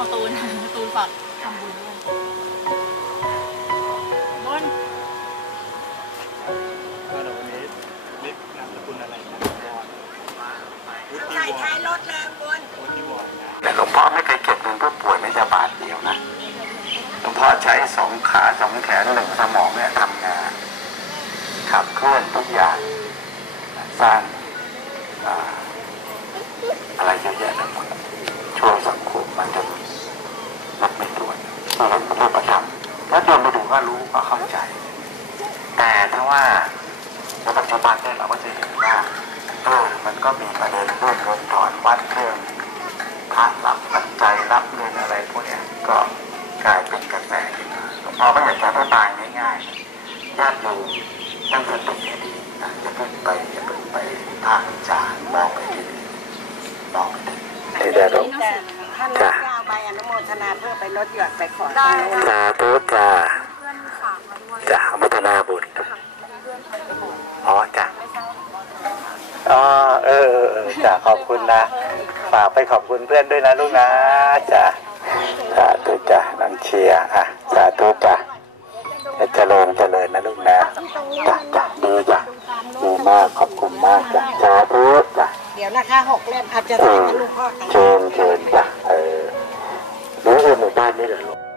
ฝากทำบุญด้วยบนก็เดี๋ยววันนี้นิดนามสกุลอะไรนะวอนวุฒิใส่วท้ายอนรถเลยบนวุฒิวอนนะแต่หลวงพ่อไม่เคยเก็บเงินผู้ป่วยไม่จะบาทเดียวนะหลวงพ่อใช้สองขาสองแขนหนึ่งสมองเนี่ยทำงานขับเคลื่อนทุกอย่างสร้างอ่าอะไรเยอะแยะไปหมดช่วยสังคมมันจะนับไม่ถ้วนที่ เห็นเป็นรูปธรรมแล้วโยมไปดูก็รู้ก็เข้าใจ แต่ถ้าว่าในปัจจุบันเนี่ยเราก็จะเห็นว่าเออมันก็มีประเด็นเรื่องเงินถอนวัดเรื่องพระรับปัจจัยรับเงินอะไรพวกเนี้ยก็กลายเป็นกระแสขึ้นมาหลวงพ่อก็อยากจะอธิบายง่ายๆญาติโยมตั้งสติให้ดีนะอย่าเพิ่งไปอย่าเพิ่งไปภาควิจารณ์มองไปที่อื่นมองไปที่อื่นได้หรอกแต่ท่าน ทนาเพื่อไปลดหย่อนไปขอได้สาธุจ้าจ้าอนุโมทนาบุญอ๋อจ้าอ๋อเออเออเออจ้าขอบคุณนะ ฝากไปขอบคุณเพื่อนด้วยนะลูกนะจ้าสาธุจ้านังเชียร์อะสาธุจ้าจะเจริญเจริญนะลูกนะจ้าจ้าดีจ้าดีมากขอบคุณมากจ้าสาธุจ้าเดี๋ยวนะคะหกเล่มอาจจะใส่ให้ลูกพ่อแต่งเชิญเชิญจ้าเออ รู้ว่า